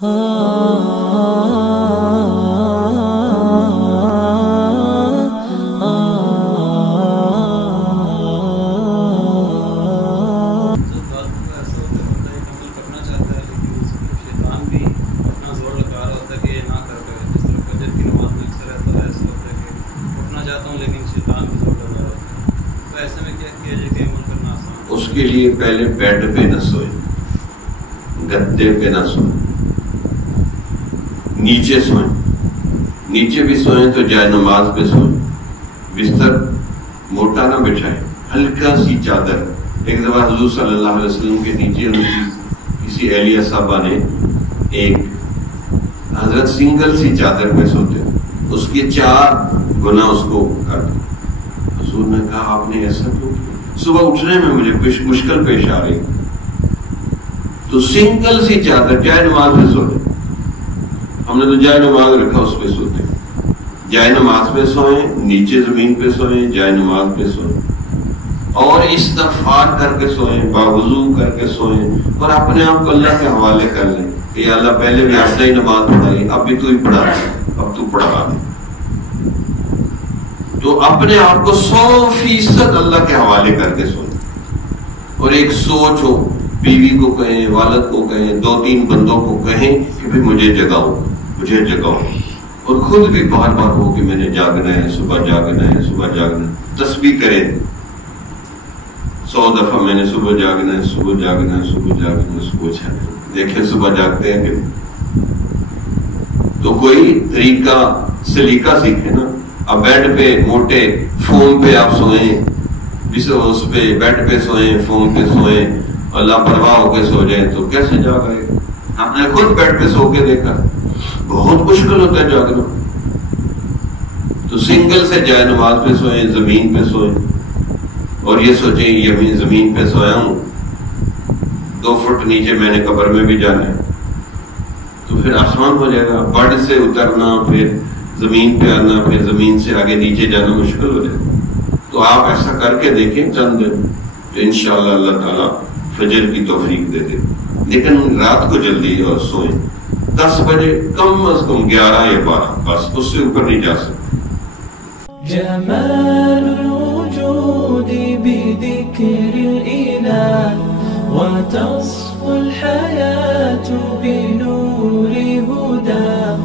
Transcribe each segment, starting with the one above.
اس کے لیے پہلے بیڈ پہ نہ سوئے، گدے پہ نہ سوئے، نیچے سوئیں، نیچے بھی سوئیں تو جائے نماز پہ سوئیں، بستر موٹا نہ بچھائیں، ہلکا سی چادر۔ ایک دفعہ حضور صلی اللہ علیہ وسلم کے نیچے کسی اہلیہ صاحبہ نے ایک حضرت سنگل سی چادر پہ سوتے، اس کے 4 گنا اس کو کر دیا۔ حضور نے کہا آپ نے ایسا کیوں کیا؟ صبح اٹھنے میں مجھے مشکل پیش آ رہی، تو سنگل سی چادر جائے نماز پہ سوتے، ہم نے تو جائے نماز رکھا اس پہ سوتے، جائے نماز پہ سوئیں، نیچے زمین پہ سوئیں، جائے نماز پہ سوئیں، اور استغفار کر کے سوئیں، باوضو کر کے سوئیں، اور اپنے آپ کو اللہ کے حوالے کر لیں کہ یا اللہ پہلے بھی آپ نے ہی نماز پڑھائی، اب بھی تو ہی پڑھا، اب تو پڑھا دے۔ تو اپنے آپ کو 100% اللہ کے حوالے کر کے سوئیں، اور ایک سوچ ہو، بیوی کو کہیں، والد کو کہیں، 2-3 بندوں کو کہیں کہ بھی مجھے جگاؤ، مجھے جگاؤ، اور خود بھی بار بار ہو کہ میں نے جاگنا ہے، صبح جاگنا ہے، صبح جاگنا ہے، تسبیح کریں 100 دفعہ میں نے صبح جاگنا ہے، صبح جاگنا ہے، صبح جاگنا ہے، صبح جاگنا ہے۔ دیکھیں صبح جاگتے ہیں کہ تو کوئی طریقہ سلیقہ سیکھیں نا۔ اب بیڈ پہ موٹے فون پہ آپ سوئیں، اس پہ بیڈ پہ سوئیں، فون پہ سوئیں، اور لاپرواہ ہو کے سو جائیں تو کیسے جاگے؟ آپ نے خود بیڈ پہ سو کے دیکھا، بہت مشکل ہوتا ہے جاگنا۔ تو سنگل سے جائے نماز پہ سوئیں، زمین پہ سوئیں، اور یہ سوچیں یہ زمین پہ سویا ہوں، 2 فٹ نیچے میں نے قبر میں بھی جانا ہے، تو پھر آسان ہو جائے گا۔ بڑھ سے اترنا، پھر زمین پہ آنا، پھر زمین سے آگے نیچے جانا مشکل ہو جائے گا۔ تو آپ ایسا کر کے دیکھیں چند دن، تو انشاءاللہ اللہ تعالیٰ فجر کی توفیق دے دے۔ لیکن رات کو جلدی اور سوئیں، 10 بجے کم از کم 11 یا 12، بس اس سے اوپر نہیں جا سکتے۔ جمال الوجود بذكر الإله وتصفو الحياة بنور هداه،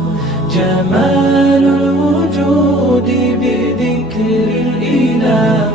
جمال الوجود بذكر الإله